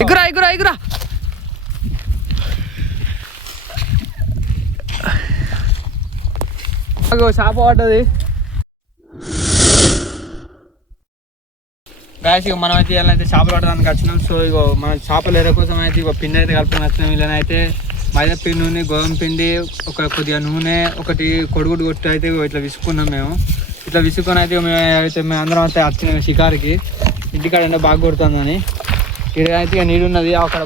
ఎగురా ఎగురా ఎగురా చేప పడ్డది గాయస్. ఇక మనం అయితే ఇవాళైతే చేపలు పట్టడానికి వచ్చినాం. సో ఇగో మన చేపలు ఎర్ర కోసం అయితే ఇక పిండి అయితే కలుపుకొని వచ్చినాం. వీళ్ళనైతే మైదా పిండి నూనె, గోధుమ పిండి, కొద్దిగా నూనె, ఒకటి కొడుగుడు కొట్టి అయితే ఇట్లా విసుకున్నాం మేము. ఇట్లా విసుకొని అయితే మేము అందరం అయితే వచ్చినాం షికారుకి. ఇంటికాడ ఎండ బాగా కొడుతుందని. ఇక్కడ అయితే ఇక నీడు ఉన్నది. అక్కడ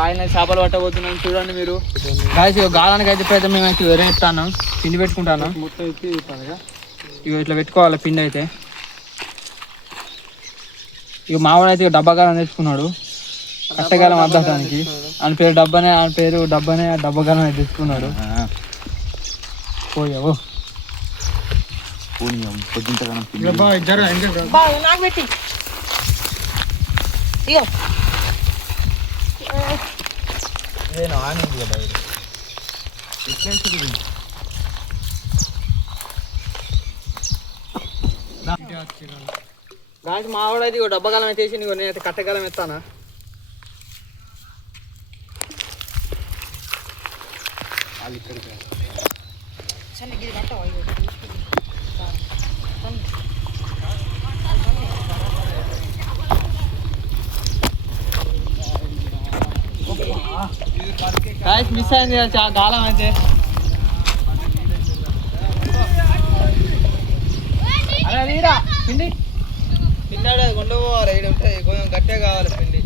బాయిన చేపలు పట్టబోతున్నాం చూడండి మీరు. గాయస్ ఇక గాలానికి అయితే ఇప్పుడైతే మేము అయితే ఎరేస్తాను, పిండి పెట్టుకుంటాను. ఇక ఇట్లా పెట్టుకోవాలి పిండి అయితే. ఇక మావాడు అయితే డబ్బాగాలం తెచ్చుకున్నాడు కట్టగాలం అద్దడానికి. ఆయన పేరు డబ్బానే డబ్బాగాలం అయితే తెచ్చుకున్నాడు. పోయావు దానికి మావాడైతే ఇక డబ్బకాలం అయితే వేసి నేనైతే కట్టకాలం ఎత్తానా. మిస్ అయింది గాలం అయితే. అరే వీరా పిండి పిండాడు కొండపోవాలి. ఇక్కడ ఉంటే కొంచెం గట్టిగా కావాలి పిండి.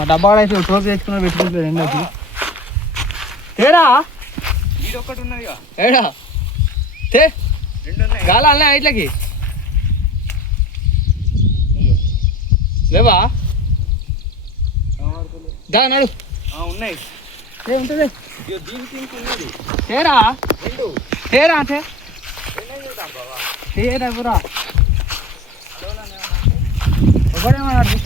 మా డబ్బాలు అయితే టోపీ తెచ్చుకున్నా పెట్టుకుంటారు ఎండకి. తేరా ఒకటి ఉన్నది ఏడా తే గాల అన్న ఇట్లకి లేవా దా నడు ఉన్నాయి ఉంటుంది తేరా తేరా తేరా పురా ఒకడేమన్నాడు.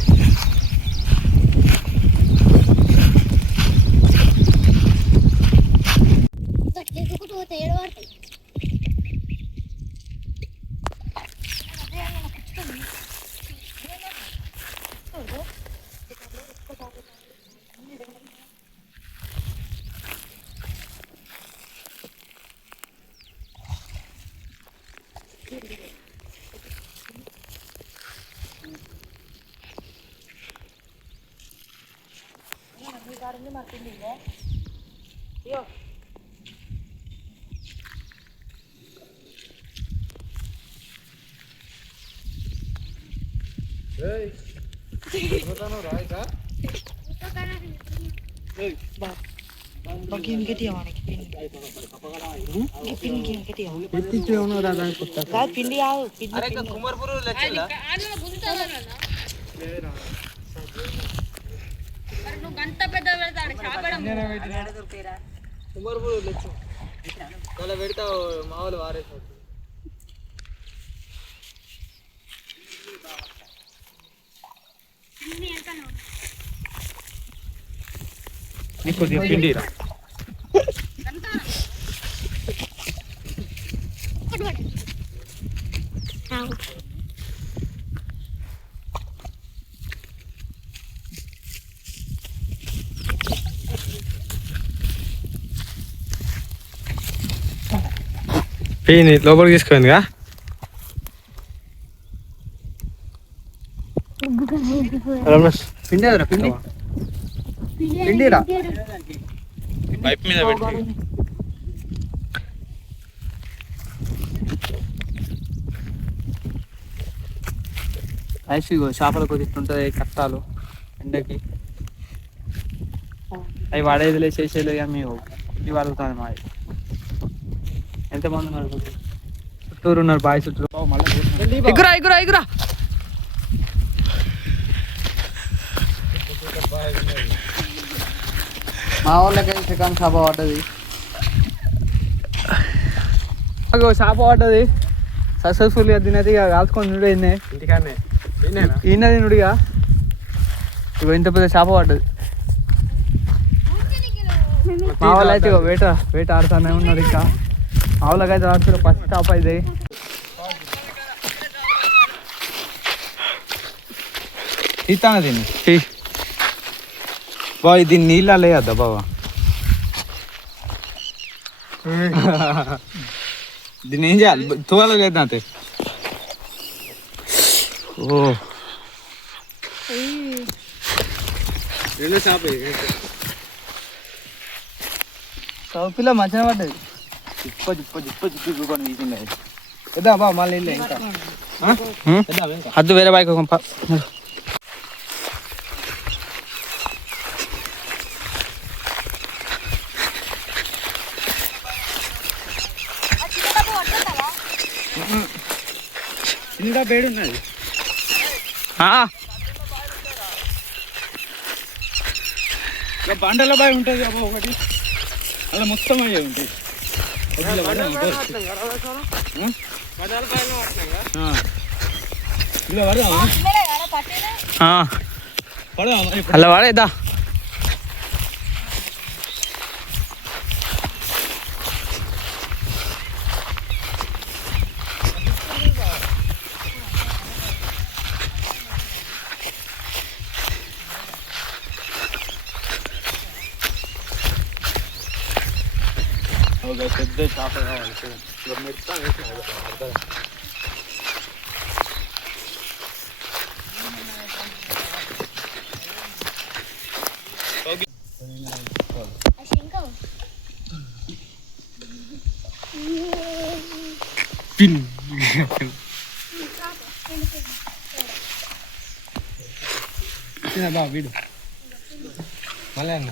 పెడతా మామూలు వారేసాడు. కొద్దిగా పిండి లోపలికి తీసుకుందిగా. పిండి ఎదురా పిండి పిండిరా పైప్ మీద పెట్టి ఐస్ చేపలు కుదిస్తుంటుంది కష్టాలు ఎండకి అవి వాడేదిలే చేసేది ఇక మేము ఇవి అడుగుతాను మాది ఎంతమంది ఉన్నారు చుట్టూరు ఉన్నారు బాయ్ చుట్టూరు ఎగురా ఎగురా ఎగురా మా వాళ్ళకైతే చికెన్ చేప పడ్డది చేప పడ్డది సక్సెస్ఫుల్గా తినేది ఇక కాల్చుకొని నుడిపోయింది ఇంటికానే ఈయన తినుడిగా ఇక ఇంత పెద్ద చేప పడ్డది మా వాళ్ళు అయితే ఇక వేట ఆడుతూనే ఉన్నారు ఇంకా మా వాళ్ళకైతే ఆడుతున్నారు ఫస్ట్ చేప ఇది తీస్తాను దీన్ని బాబా దీన్ని నీళ్ళు లేయద్దా బాబా దీన్ని ఏం చేయాలి తోలలేదు అంతే ఓ రెండో చేప పిల్ల మంచిగా పడ్డది జిప్పని తీసింది ఎద్దా బా మళ్ళీ ఇంకా అద్దు వేరే బైక్ ఇంకా బేడు ఉన్నది బండల బాయ్ ఉంటుంది అబ్బా ఒకటి అలా మొత్తం అయ్యే ఉంటాయి ఇలా పడదామా అలా వాడేద్దా పెద్ద చేప కావాలి పిన్ బా వీడు మళ్ళీ అన్న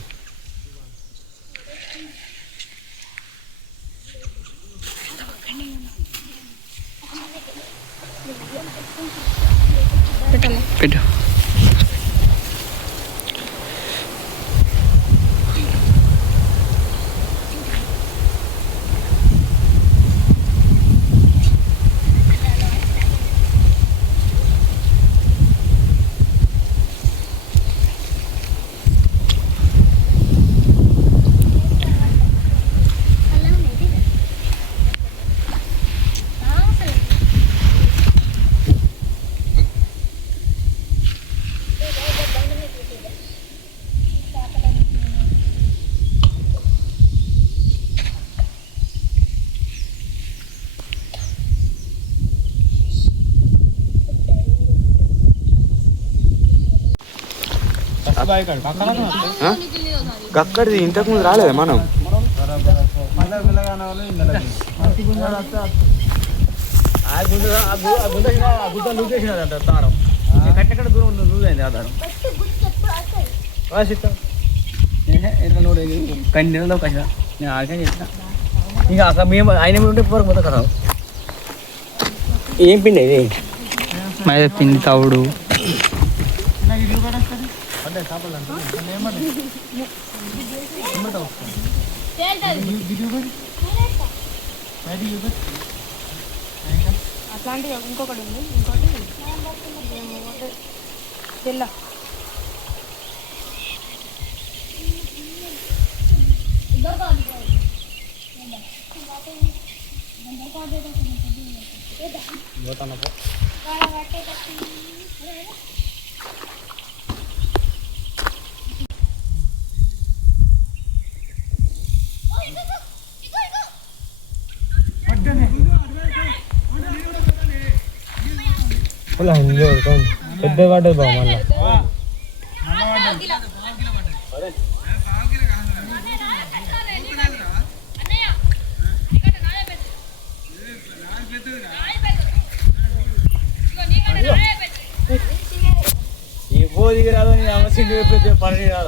పెట్టు అక్కడిది ఇంతకు ముందు రాలేదు మనం కట్టెక్కడ దూరం లూజ్ అయింది ఆధారం కంటిన్యూలో కష్టం నేను ఆగే చేసిన ఇంకా అక్కడ మేము ఆయన ఉంటే పోరు మొత్తం కదా ఏం పిండి ఇది మైదా పిండి తవుడు అట్లాంటిది ఇంకొకటి ఉంది ఇంకోటి తెల్ల Hola, señor. పెద్ద పడ్డది బాబు మళ్ళీ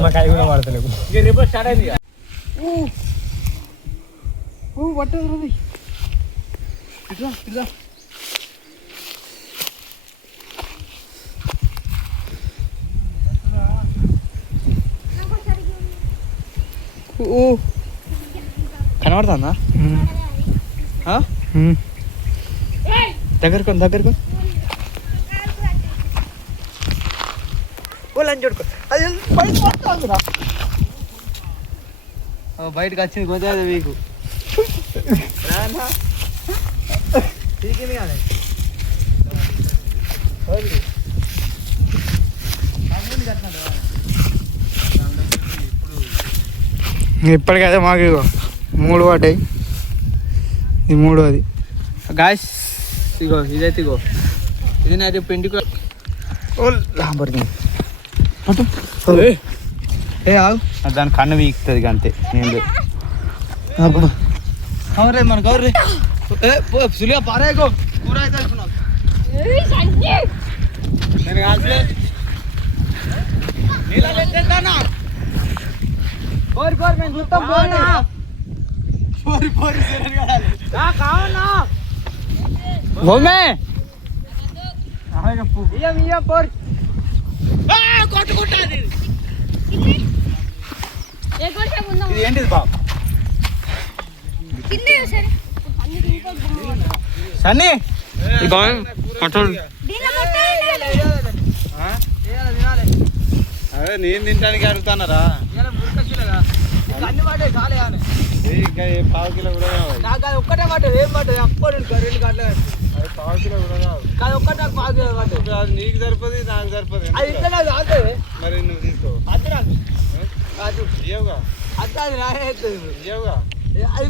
మాకు అవి కూడా పడతలేవు కనబడుతుందా దగ్గరకు బయటకు వచ్చింది కొంచెం మీకు ఇప్పటికైతే మాకు ఇగో 3 పడ్డాయి ఇది 3వది గాయస్ ఇగో ఇదైతే ఇగో ఇది అయితే పెండికి దాని కన్ను వీక్తుంది అంతే నేను కవర్రే మన కవర్రే సులిగా పారేగో కూర అయితే అనుకున్నాం నేను కాల్చలే నీళ్ళ ఎత్తేస్తానా పోరి మేము చూస్తాం పోరి కావన్నా భూమే ఇయ్యం పోరి కొట్టుకుంటుంది ఇది ఏంటిది బాబు సన్నీ అదే నేను తింటానికి అడుగుతానరా అన్ని పడ్డాయి చాలే కానీ ఇంకా 1/2 కిలో కూడా కావాలి నాకు అది ఒక్కటే పడ్డది ఏం పడ్డది అప్పుడు 2 గంటలు 1/2 కిలో కూడా కావాలి కాదు ఒక్కటి నాకు 1/2 కిలో పడ్డది అది నీకు సరిపోదు నాకు సరిపోదు అది ఇట్లా నాకు ఆగుతుంది మరి నువ్వు తీసుకో అది నాకు అది ఇయ్యవుగా అది రాయేస్తుంది ఇయ్యవుగా అది